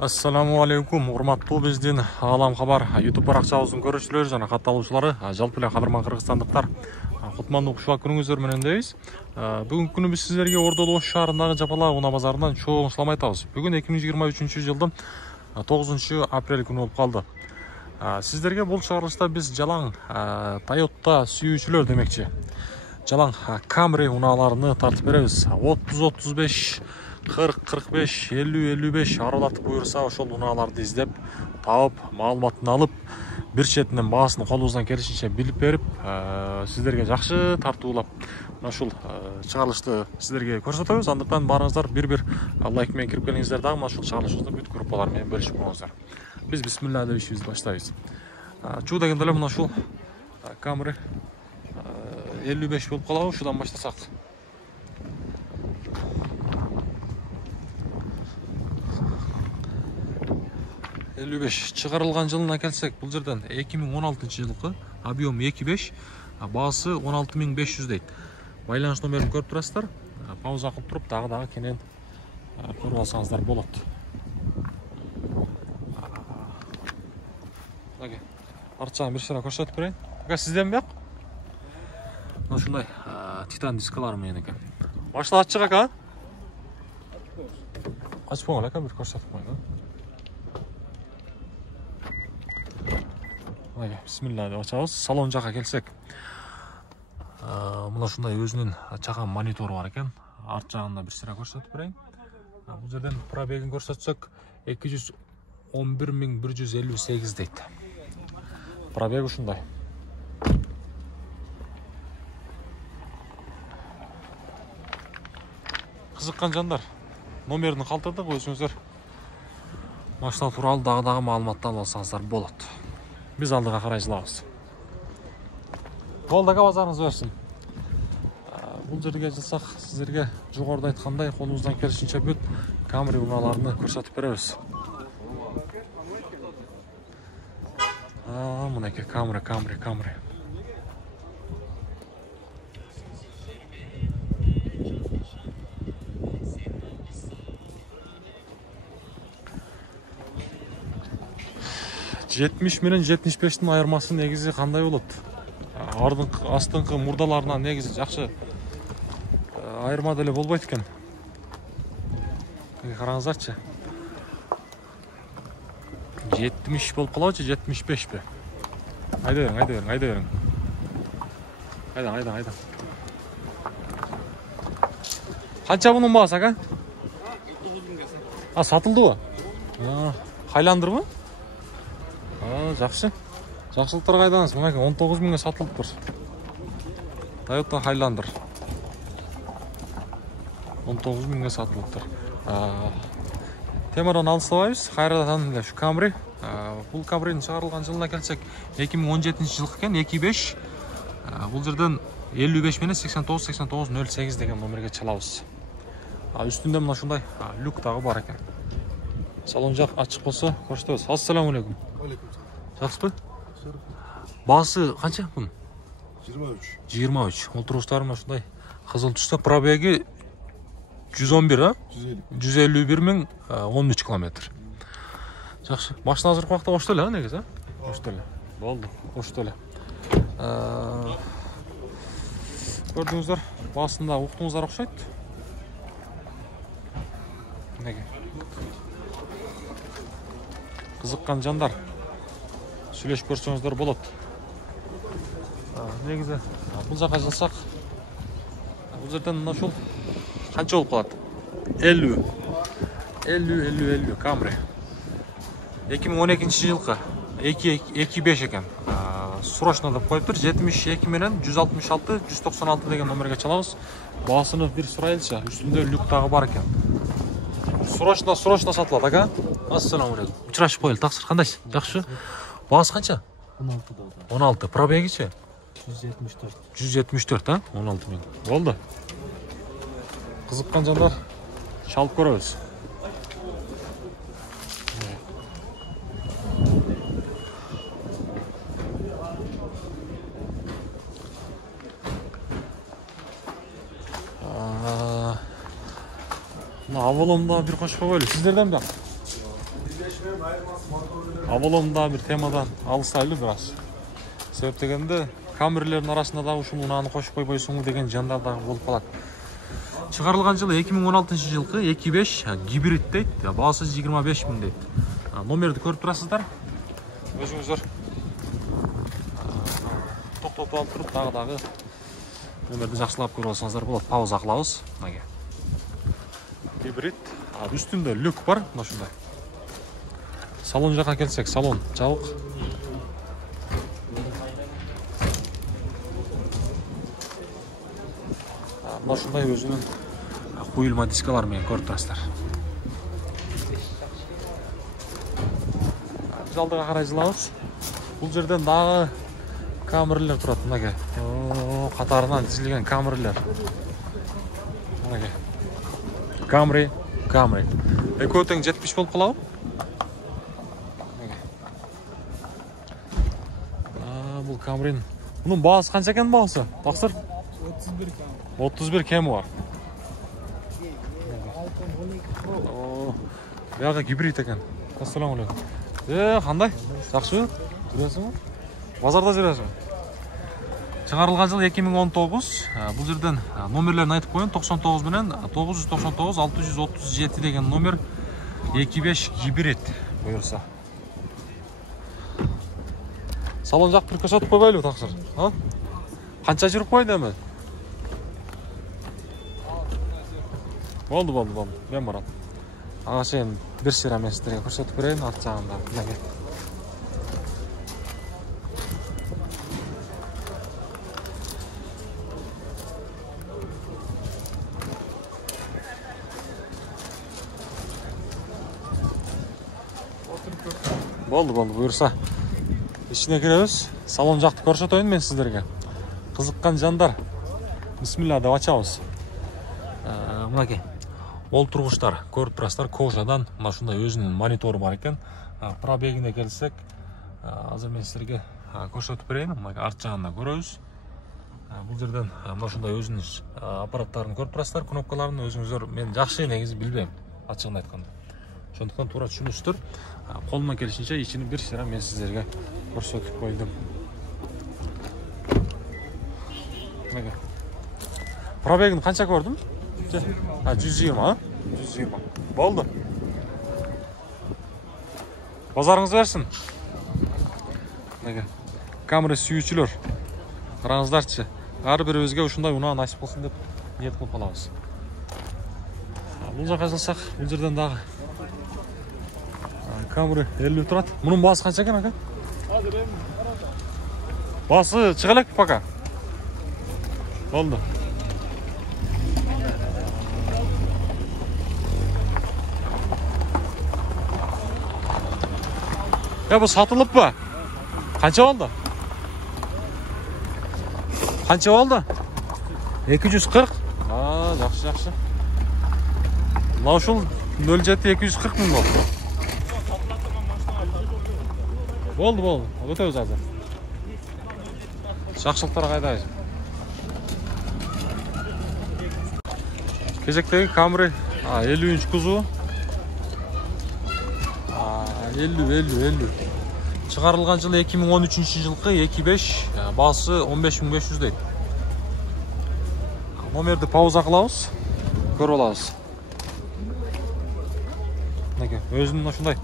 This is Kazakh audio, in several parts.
Ассаламу алейкум, урматтуу биздин Алам Хабар YouTube баракчабыздын көрүүчүлөрү жана катталуучулары, жалпы эле кадырман кыргызстандыктар, кутмандуу кушубак күнүңүздөр менен дейбиз. Бүгүнкү күнү биз сиздерге Ордолу Ош шаарындагы Жапала унаа базарынан чоң салам айтабыз. Бүгүн 2023-жылдын 9-апрель күнү болуп калды. Сиздерге бул чыгарылышта биз жалаң Toyota сүйүүчүлөр демекчи. Жалаң Camry унааларыны тартып беребиз. 30-35 40-45, 50-55 аралатып буюрса ошол унааларды издеп, таап, маалыматын алып, бир четинен баасын колубуздан келишинче билип берип, сиздерге жакшы тартуулап, ушул чыгарылышты сиздерге көрсөтөбүз. Андыктан баарыңыздар бир лайк менен кирип келиңиздер дагы ушул чыгарылыштын бүт группалар менен бөлүшүп коңуздар. Биз бисмилла деп ишибизди баштайбыз. Чуу дегенде эле мына ушул Camry 55 болуп калабы, ушудан баштасак. Чыгарылган жылына келсек, бул жерден 2016-жылкы, объем 2.5, баасы 16500 дейт. Байланыш номерин көрүп турасыздар. Пауза кылып туруп, дагы кенен көрүп алсаңыздар болот. Арчагын бир сыра көрсөтүп берейин. Ага, сизден бияк? Ушундай титан дискалар менен экен. Машина ачык ака? Ачпаган ака, бир көрсөтүп коюн. Бисмилла деп ачабыз. Салон жака келсек, мына ушундай өзүнүн чакан монитору бар экен. Арт жагында бир сыра көрсөтүп берейин. Бул жерден пробегин көрсөтсөк 211158 дейт. Пробег ушундай. Кызыккан жандар, номерин калтырдык, өзүңүздөр машина тууралуу дагы маалыматты алып алсаңыздар болот. Biz aldığa карай жылабыз. Колдага базарыңыз берсин. Бул жерге жылсак, сиздерге жогоруда айткандай, колубуздан келишинче бүт Camry унааларыны көрсөтүп беребиз. Мынакей Camry. Жетимиш менен 75-тин айырмасы негизи кандай болот? Астыңкы мурдаларынан негизи жакшы айырма деле болбойт экен. Караңыздарчы. 70 болуп калабычы, 75пи? Айда бериң. Айда. Канча бунун баасы ака? 9000 сатылдыбы? Хайландырбы? Жакшы. Жакшылыктар кайдаңыз? Мына 19000 сатылыптыр. Toyota Highlander 19000 сатылыптыр. Темадан алыстабайбыз. Кайрадан эле ушу Camry. Бул Camry'nin чыгарылган жылына келсек, 2017-жылкы экен, 2.5. Бул жерден 55 менен 8908 деген номерге чалабыз. Үстүндө мына ушундай люк дагы бар экен. Салон жак ачык болсо көрсөтөбүз. Ассаламу алейкум. Жақсы. Басы қанша бұның? 23. Олтырғыштары ушундай қызыл түсті. Пробеги 111, 151 мен 13 километр. Жақсы. Машина азыр уақытта қошты эле, негизи? Қошты эле. Болды, қошты эле. Көрдүңүздөр, басында уктуңуздар окшойт. Неге? Кызыккан жандар, сүйлөшүп көрсөңүздөр болот. Негизи бул жака жылсак, бул жерден мына ушул канча болуп калат? 50 Camry. 2012-жылкы 2.5 экен. Срочно деп коюптур. 72 менен 166 деген номерге чалабыз. Баасыны бир сурайлычы. Үстүндө люк дагы бар экен. Срочно сатылат, ака. Ассаламу алейкум. Учурашып коелу, таксыр кандайсыз? Жакшы. Баасы канча? 16. Пробегичи? 174, 16000. Болду. Кызыккан жандар, чалып көрөбүз. Авылымда бир кошпой коелу. Сиздерден бак. Авалонда бир темадан алыстайлы бир аз. Себеп дегенде камерлердин арасында дагы ушул унааны кошуп койбойсуңбу деген жандар дагы болуп калат. Чыгарылган жылы 2016 жылкы 2.5 гибрид дейт. Баасы 25 000 дейт. Номерди көрүп турасыздар. Өзүңүздөр токтотуп алып туруп дагы номерди жакшылап көрүп алсаңыздар болот. Пауза кылабыз. Мына гибрид. Үстүндө люк бар, мына ушундай. Салон жака келсек, салон жабык. Мына ушундай өзүнүн куюлма дискалары менен көрүп турасыздар. Биз алдыга карай жылабыз. Бул жерден дагы камерлер турат, мынакей. Катарынан тизилген камерлер. Мынакей. Camry. Экөө тең 70 болуп калабы? Бул Camry'nin. Bunun baası kança eкен baası? Taksır? 31 km. 31 km var. Buyağı gibrit eкен. Assalamu alaikum. Qanday? Жақсы? Жүресің? Базарда жүресің? Чыгарылган жыл 2019. Бул жерден номерлерин айтып коеюн. 99 менен 999 637 деген номер 2.5 гибрид буюрса. Салон жак бир көрсөтүп койбойлубу таксыр? Канча жүрүп койду эми? Болду. Мен барам. Ага сен бир сыйра мен сиздерге көрсөтүп берейин арт жагында. Болду, буюрса. İçine kiremiz. Salon jakты көрсөтөйүн мен сиздерге. Кызыккан жандар. Бисмилла деп ачабыз. Мынакей. Олтургучтар көрүп турасыздар, кожадан мына ушундай өзүнүн монитору бар экен. Пробегине келсек, азыр мен сиздерге көрсөтүп берейин. Мына арт жагында көрөбүз. Бул жерден мына ушундай өзүнүн аппараттарын көрүп турасыздар, кнопкаларын өзүңүздөр мен жакшы негизи билбейм, ачыгын айтканда. Ошондуктан туура түшүнүңүздөр. Колума келишинче ичини бир сыйра мен сиздерге көрсөтүп койдум. Пробегин канча көрдүм? 120, 120. Болду. Базарыңыз берсин. Камера сүйүүчүлөр. Караңыздарчы. Ар бирибизге ушундай унаа насип болсун деп ниет кылып калабыз. Бул жака жылсак, бул жерден дагы Camry 50 турат. Мунун баасы канча экен ака? Азыр эми Баасы чыга элекпи пока? Болду. Бу сатылыппы? Канча болду? Канча болду? 240. Жакшы. Мына ушул 07 240 миң болду. Болду. Өтөбүз азыр. Жакшылыктар кайдайбыз? Кезектеги Camry 50 кузу. 50. Чыгарылган жылы 2013 жылкы 2.5, баасы 15500 дейт. Номерди пауза кылабыз, көрүп алабыз. Мынакей, өзүнүн ушундай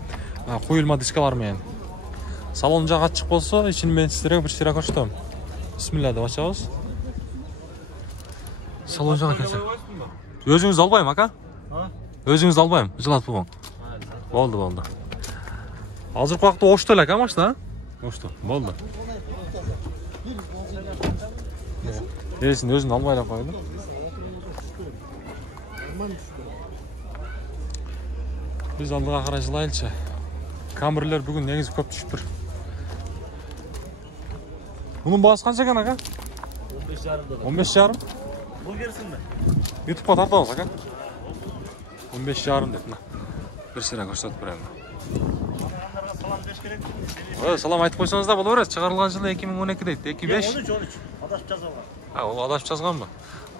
куюлма дискалары менен. Салон жак ачык болсо, ичин мен сиздерге бир сыйра көрсөтөм. Бисмилла деп ачабыз. Салон жак келсек. Өзүңүз албайм, ака? Өзүңүз албайм, жылатпаган. Болду. Азыркы убакта ошту эле, ака машина? Ошту, болду. Эресин өзүн албай эле койду. Биз алдыга карай жылайлычы. Камерлер бүгүн негизи көп түшүптүр. Bunun baası kança eкен aka? 15,5. 15,5? Bul gelsin mi? YouTube'a tartamaz aka. 15,5 деп. Bir sıra көрсөтүп берем. Salam deş gerek. Салам айтып койсоңуз да боло берет. Чыгарылган жылы 2012 дейт. 2.5. 13. Адашып жазылган. Ол адашып жазганбы?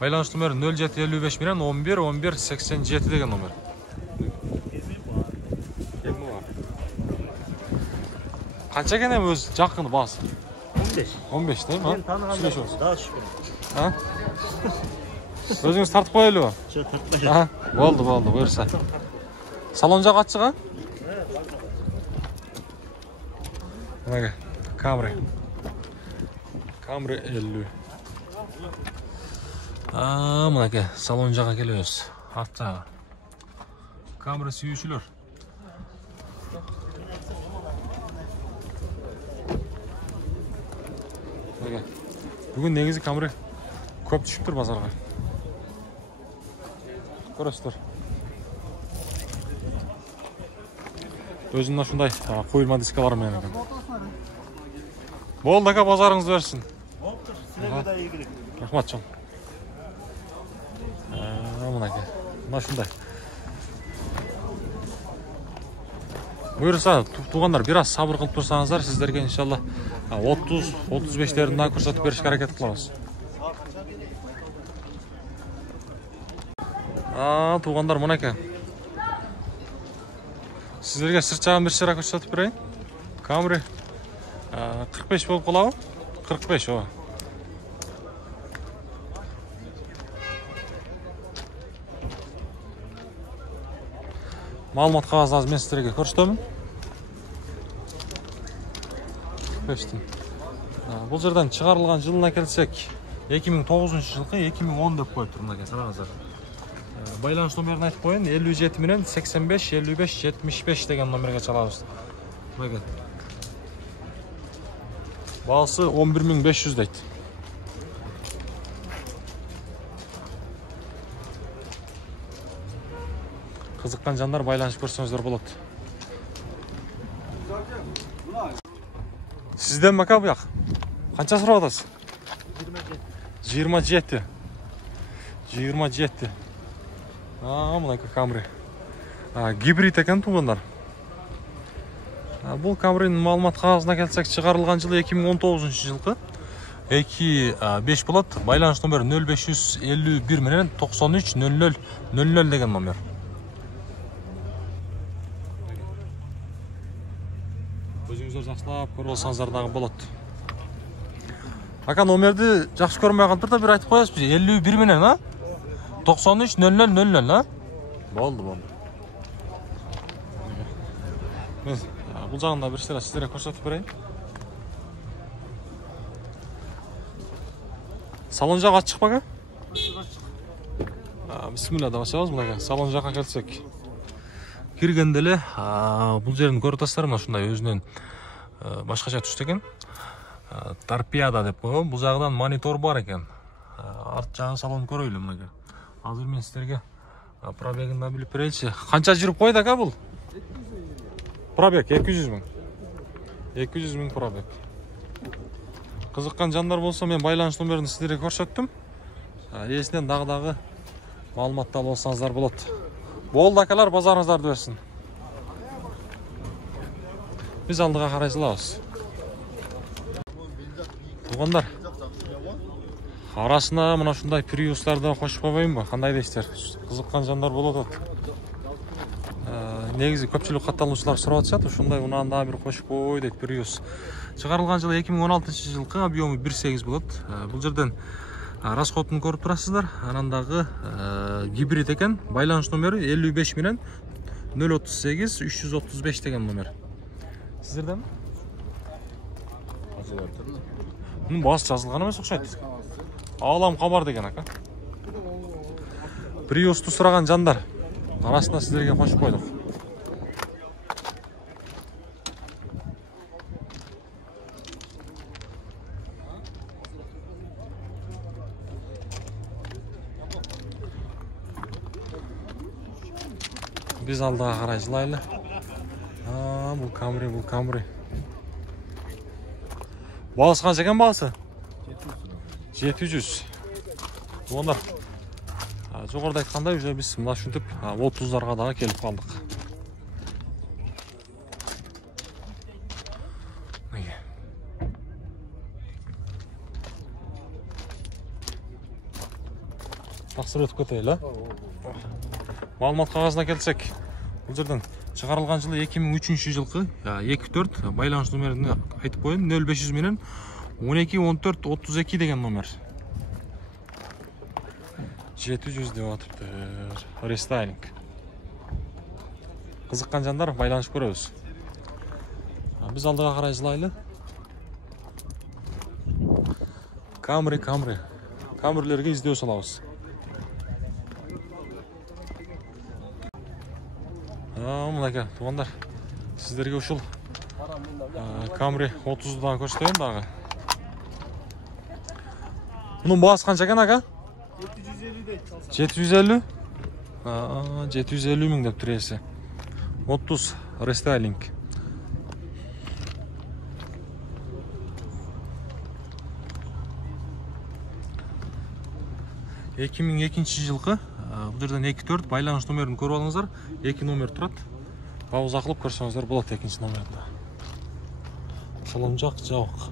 Байланыш номери 0755 менен 11 11 87 деген номер. Qancha ekan ham o'zi yaqin bahsi? 15. 15 değil mi? Ben tanıganlar daha şükür. Ha? O'zingiz tartib qo'yaylikmi? Şu tartmayın. Ha, bo'ldi, buyursa. Salonja qatchiq ha? Mana Camry. Camry 50. Mana aka, salonjaga kelyapmiz. Hatta Camry suyuvchilar. Mana bugun negizi Camry ko'p tushibdir bozorga. Ko'rasizlar. Özünden şunday qo'yilma diskalar men ekan. Bo'ldi aka, bozoringiz bersin. Oldu. Sizlerle de ilgili. Rahmatjon. Mana aka. Mana shunday. Buyursa, tuğanlar biraz sabır qilib tursanızlar, sizlarga inshaalloh 30-35 lerinden ko'rsatib berishga harakat qilamiz. Tuğanlar mana aka. Sizlarga sirchag'im bir shira ko'rsatib berayin. Camry 45 bo'lib qoladi. 45 o. Ma'lumot qog'ozni men sizlarga ko'rsataman. 45 dan. Bu yerdan chiqarilgan yilini kelsak, 2009-yilgi 2010 deb qo'yib turibman aka, qarangizlar. Байланыш номерini aytib qo'yin, 57 bilan 85 55 75 degan nomerga chalamiz. Bakın. Bahası 11.500 deydi. Qiziqqan janlar baylanışıp ko'rsangizlar bo'ladi. Sizden mi aka bu yoq? Qancha so'rayapsiz? 27. 27. Mana Camry. Gibrid ekan tuğanlar. Bu Camry'nin ma'lumot qog'ozina kelsak, chiqarilgan yili 2019-yilgi 25 bo'ladi. Байланыш nomeri 0551 bilan 93 00 00 degan nomer. O'zingizlar yaxshilab ko'rib olsangizlar bo'ladi. Aka nomerni yaxshi ko'rmay qolib bir aytib qo'yasiz bizga 51 bilan ha? 93 00 00 ha? Bo'ldi. Men bu жағында bir şeyler sizlere ko'rsatib berayim. Salon jağı chiqib aka? Bismillah deb açamiz bunaqa. Salon jağı kelsak. Kirgandele bu yerini ko'rib taslar, mana shunday o'zining boshqacha tushdi ekan. Torpedo deb qo'ygan. Bu жағdan monitor bor ekan. Art jag'i salon ko'raylik bunaqa. Hozir men sizlarga probegini bilib beraychi. Qancha yurib qo'ydi aka bu? Probeg 200 ming. 200 ming probeg. Qiziqqan janlar bo'lsa, men байланыш nomerini sizlarga ko'rsatdim. Esinden dag'dag'i ma'lumotlar olib olsangizlar bo'ladi. Bo'ldi akalar, bozoringizlarni bersin. Biz aldığa qaraymiz. Tuğanlar. Arasına mana shunday Prius'lardan qo'shib qo'ymaymi? Qanday deysizlar? Qiziqqan janlar bo'ladi. Negizi ko'pchilik qataluvchilar so'rayapti, shunday undan da bir qo'shib qo'y deydi Prius. Chiqarilgan yili 2016-yilgi obyomi 1.8 bo'ladi. Bu yerdan расходын ko'rib turasizlar. Anandagi gibrid ekan. Байланыш nomeri 55 bilan 038 335 degan nomer. Sizlardanmi? Bunun bas yazılğanı mı o'xshaydi? Alam xabar degan aka. Prius'tu so'ragan janlar arasida sizlarga qo'shib qo'ydik. Biz aldığa qarayılaylı. Bu Camry. Bağısı qancha ekan bağısı? 700. Onlar. Jo'g'irda aytganda biz mana shunday 30larga da kelib qoldik. Taqsir o'tib ketaylik. Ma'lumot qog'ozina kelsak, bu yerdan Чыгарылган жылы 2003 жылкы 24 байланыш номерин айтып коеюн 0500 менен 12 14 32 деген номер. 700 деп атыптыр. Рестайлинг. Кызыккан жандар байланышып көрөбүз. Биз алдыга карай жылайлы. Камрилерге издөө салабыз. Мынакей туугандар, сиздерге ушул Камри 30-дан көрсөтөйүн дагы. Мунун баасы канча экен ага? 750 дейт. 750? 750 миң деп тур эси. 30 рестайлинг. Эки миң экинчи жылкы бул жерден 2-4 байланыш номерин көрүп алыңыздар. 2 номер турат. Пауза кылып көрсөңүздөр болот экинчи номерде. Солоң жак жабык.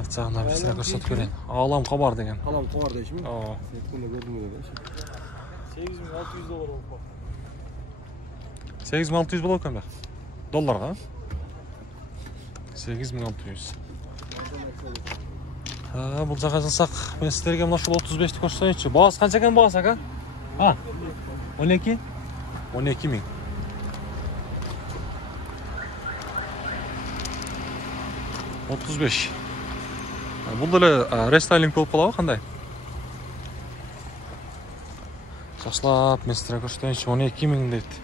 Арт жагына бир сыра көрсөтүп берейин. Алам кабар деген. Алам кабар дейсизби? Ооба. Күндө көрдүм деген. 8600 доллар болуп. 8600 болот экен бе? Долларга? 8600. Бул жака жылсак, мен сиздерге мына ушул 35-ти көрсөтөйүнчү. Баасы канча экен баасы ака? 12? 12 миң. Бул деле рестайлинг болуп калабы кандай? Жакшылап мен сиздерге көрсөтөйүнчү, 12 миң дейт.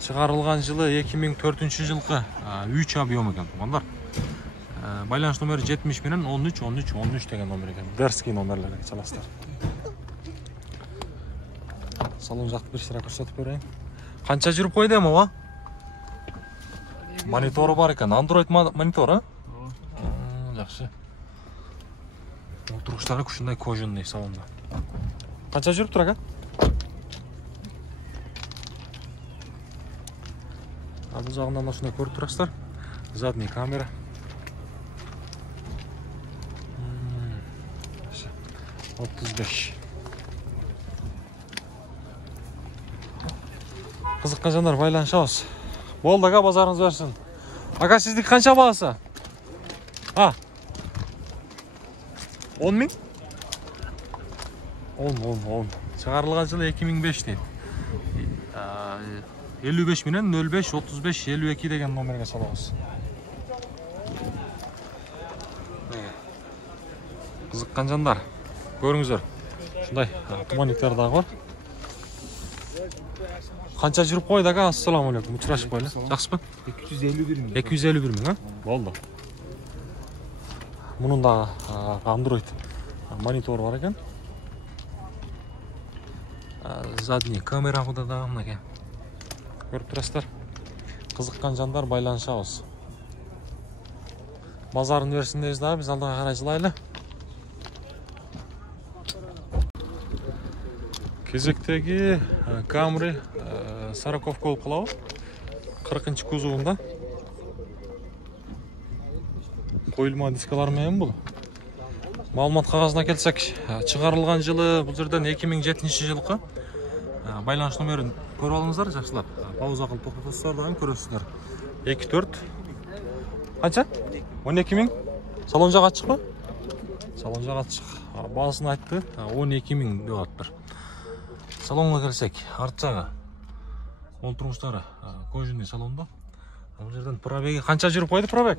Чыгарылган жылы 2004 жылкы 3 объем экен туугандар. Байланыш номери 70 менен 13 деген номер экен. Дерский номерлерге чаласыздар. Салон жакты бир сыра көрсөтүп берейин. Канча жүрүп койду эми ова? Монитору бар экен. Android монитор, жакшы. Отуруштары ушундай кожаный салонда. Канча жүрүп тур ака? Бул жагынан ушундай көрүп турасыздар. Задний камера. Кызыккан жандар байланышабыз. Болду ага, базарыңыз берсин. Ага, сиздики канча баасы? 10 миң? 10. Чыгарылган жылы 2005 дейт. 55 менен 05 35 52 деген номерге салабыз. Кызыккан жандар, көрүңүздөр. Ушундай туманниктер дагы бар. Канча жүрүп койду ага? Ассаламу алейкум. Учурашып коелу. Жакшысызбы? 251 миң. 251 миң, болду. Мунун да Android монитору бар экен. Задний камера куда да мынакей. Көрүп турасыздар. Кызыккан жандар байланышабыз. Базардын версиндебиз дагы, биз алдыга карай жылайлы. Кезектеги Камри Сороковка болуп калабы. 40-чы кузовунда. Коюлма дискалар менен бул. Маалымат кагазына келсек, чыгарылган жылы бул жерден 2007 жылкы. Байланыш номерин көрүп алыңыздар, жакшылап. Пауза кылып токтотосуздар дагы көрөсүздөр. 2-4. Канча? 12 миң. Салон жак ачыкпы? Салон жак ачык. Баасын айтты, 12 миң деп атыптыр. Салонга келсек, арт жагы. Олтургучтары кожаный салонда. Бул жерден пробеги канча жүрүп койду пробег?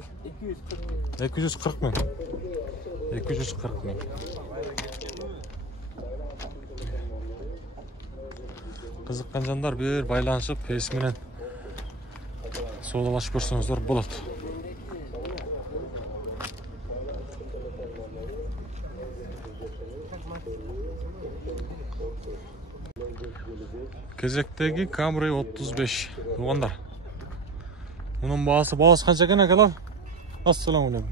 240 миң. 240 миң. Кызыккан жандар бир байланышып, эс менен соодалашып көрсөңүздөр болот. Кезектеги Камри 35 туугандар. Мунун баасы канча экен акалар? Ассаламу алейкум.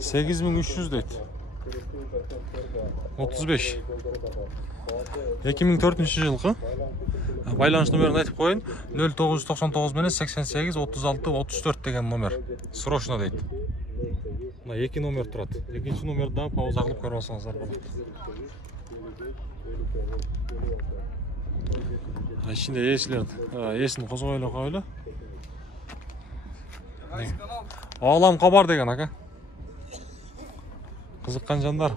8300 дейт. 35. 2004 жылкы. Байланыш номерин айтып коеюн. 0999 менен 88 36 34 деген номер. Срочно дейт. Мына 2 номер турат. Экинчи номерди дагы пауза кылып көрүп алсаңыздар болот. Ішінде есін қозғайлы қойлы. Алам қабар деген ака. Қызыққан жандар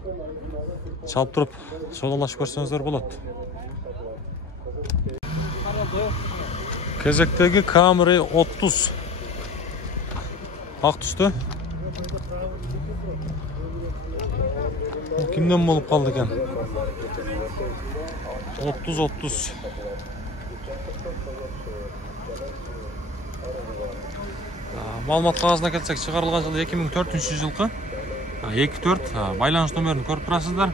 шалып тұрып саудалашып көрсеңіздер болады. Кезектегі Camry 30 ақ түсті. Kimden болып қалды екен? 30. Малымат қағазына келсек, шығарылған жылы 2004 жылқы. 24 байланыс номерін көріп тұрасыздар.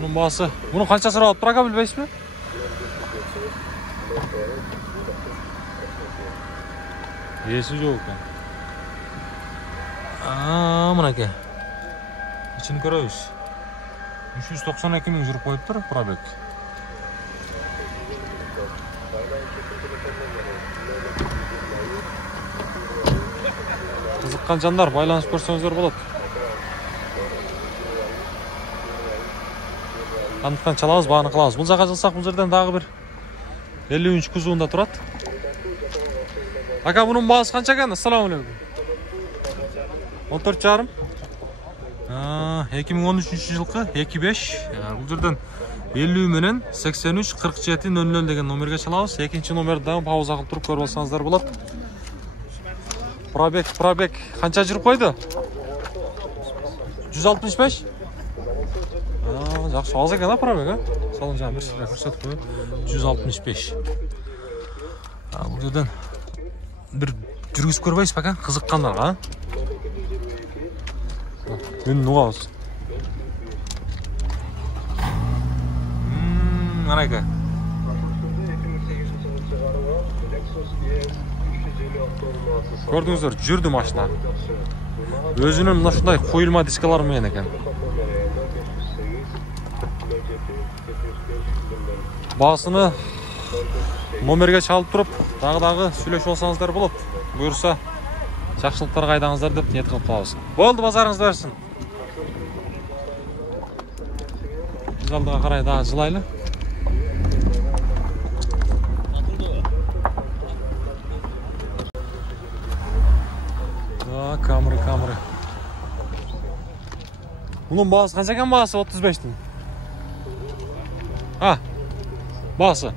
Бұның басы. Бұның қанша сұрауат тұраға білбейсіз бе? Есі жоқ екен. Мұнаке. İçini görüyoruz. 392 bin жүріп қойып тұр, пробег. Қызыққан жандар байланыс көрсеңіздер болады. Қандықтан çalабыз, бағаны қылабыз. Бұл жаққа жылсақ, бұл жерден дағы бір 50 күзуында тұрады. Ака, бұның бағасы қанша екен? Ассаламу алейкум. 14,5. 2013 жылқы 2.5. Бұл жерден 50 менен 83-47-00 деген номерге çalабыз. Екінші номерді пауза қылып тұрып көріп алсаңыздар болады. Пробег қанша жүріп қойды? 165? Жақсы аз екен пробег, салон жаңа бір сіле көрсетіп қойып 165. Бұл жерден бір жүргіз көрбейсіз бәкен қызыққандарға. Үнін ұғауыз. Анайка. Көрдіңіздер, жүрді машина. Өзінің мұнашындай қойылма дискалар мен екен. Басыны номерге çalып тұрып, дағы сөйлеш олсаңыздар болады. Бұйырса, жақшылықтар қайдаңыздар деп ниет қылып қалауыз. Болды, базарыңыз берсін. Біз алдыға қарай дағы жылайлы. Камеры. Бұның бағасы қанша екен бағасы 35-тің? Бағасы.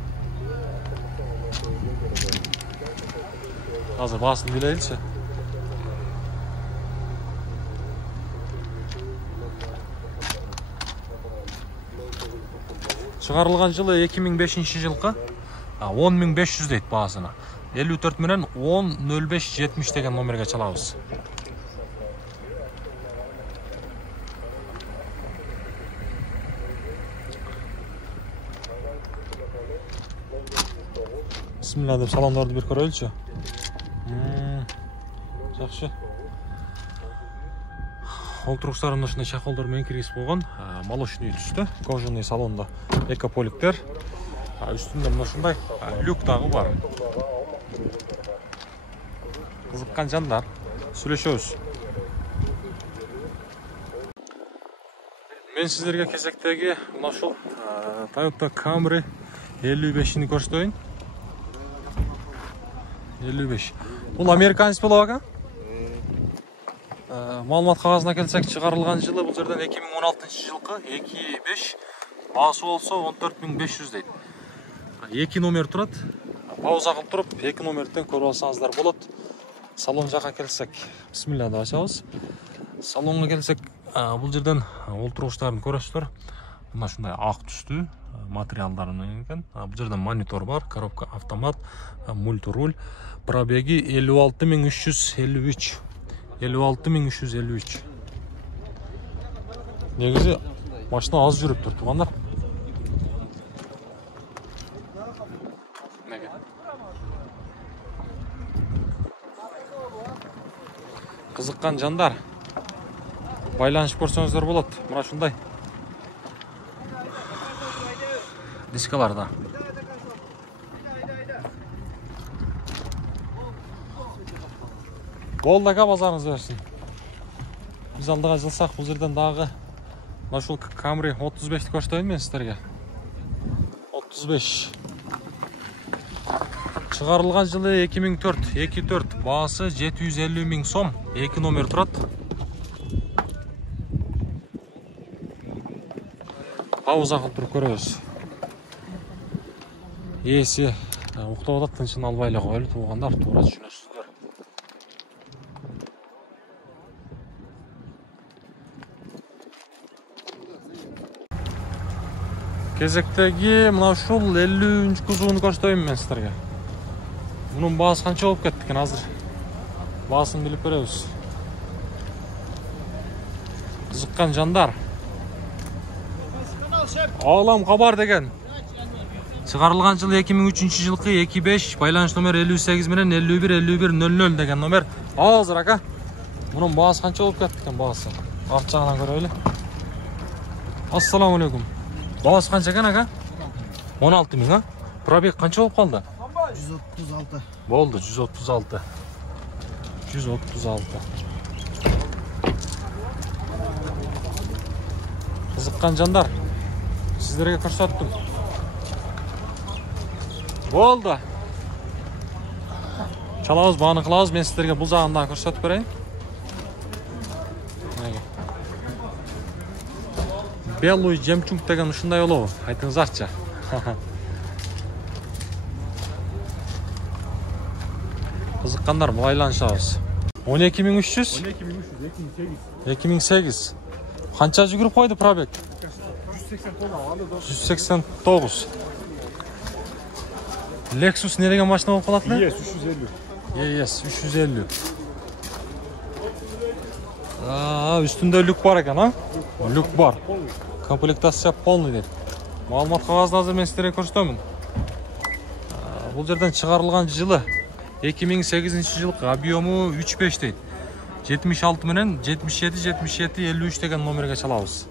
Қазір бағасын білейлші. Шығарылған жылы 2005 жылқы 10.500 дейді бағасына. 54 менен 10.05.70 деген номерге çalабыз. Bismillah деп салондарды бір көрелші. Жақшы. Олтырғыштарында шынай шақолдар мен кіргіз болған. Молочный түсті. Кожаный салонда экополиктер. Үстінде мұнашындай люк тағы бар. Қызыққан жандар. Сөйлешеуіз. Мен сіздерге кезектегі мұнашу Toyota Camry 55-ні көрсетейін. 55. Бұл американец болу аға? Малымат қағазына келсек, шығарылған жылы бұл жерден 2016 жылқы 2.5. Бағасы болса 14.500 дейді. 2 номер тұрады. Пауза қылып тұрып, 2 номерден көріп алсаңыздар болады. Салон жаққа келсек, бисмилля да ашамыз. Салонға келсек, бұл жерден олтырғыштарын көресіздер. Мына шындай ақ түсті материалдарынан екен. Бұл жерден монитор бар, коробка автомат, мультируль. Пробеги 56.353. 56.353. Негізі машина аз жүріп тұр туғандар. Қызыққан жандар байланышып көрсеңіздер болады. Мұна шындай дискаларда. Болды аға, базарыңыз берсін. Біз алдыға жылсақ, бұл жерден дағы Мына ушул Camry 35-ти көрсөтөйүн мен сиздерге. 35. Чыгарылган жылы 2004, 24, баасы 750 000 сом, 2 номер турат. Пауза кылып туруп көрөбүз. Ээси уктап атат, тынчын албай эле коелу туугандар, туура түшүнөсүздөр. Кезектеги мына ушул 50-нчы кузууну көрсөтөйүн мен сиздерге. Мунун баасы канча болуп кетти экен азыр? Баасын билип беребиз. Кызыккан жандар. Алам хабар деген. Чыгарылган жылы 2003 жылкы 25, байланыш номер 58 менен 51-51-00 деген номер. Азыр ака. Мунун баасы канча болуп кетти экен баасы? Арт жагынан көрөлү. Ассаламу алейкум. Баасы канча экен ака? 16 000, а? Пробег канча болуп калды? 136. Болду, 136. 136. Кызыккан жандар, сиздерге көрсөттүм. Болду. Чалабыз, бааны кылабыз, мен сиздерге бул жагын дагы көрсөтүп берейин. Белый жемчуг деген ушундай болобу? Айтыңыздарчы. Кызыккандар, байланышабыз. 12300? 2008. Канча жүгүрүп койду пробег? 189. Lexus не деген машина болуп калат эле? ES 350. Үстүндө люк бар экен, а? Люк бар. Комплектация полный дейт. Маалымат кагазын азыр мен сиздерге көрсөтөмүн. Бул жерден чыгарылган жылы 2008 жылкы, объему 3.5 дейт. 76 менен 77-77-53 деген номерге чалабыз.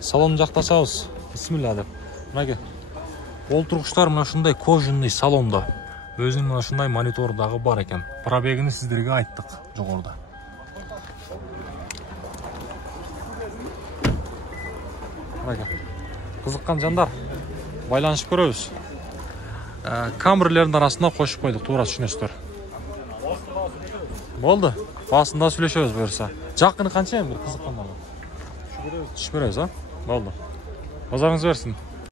Салон жакташабыз. Бисмилла деп. Мынаке. Олтургучтар мына ушундай кожаный салондо. Өзүнүн мына ушундай монитор дагы бар экен. Пробегини сиздерге айттык жогоруда. Мынаке. Кызыккан жандар, байланышып көрөбүз. Камерлердин арасында кошуп койдук, туура түшүнөсүздөр. Болду. Басында сүйлөшөбүз буюрса. Жакыны канча эми кызыккандар? Түшүп беребиз, а? Болду. Базарыңыз берсин.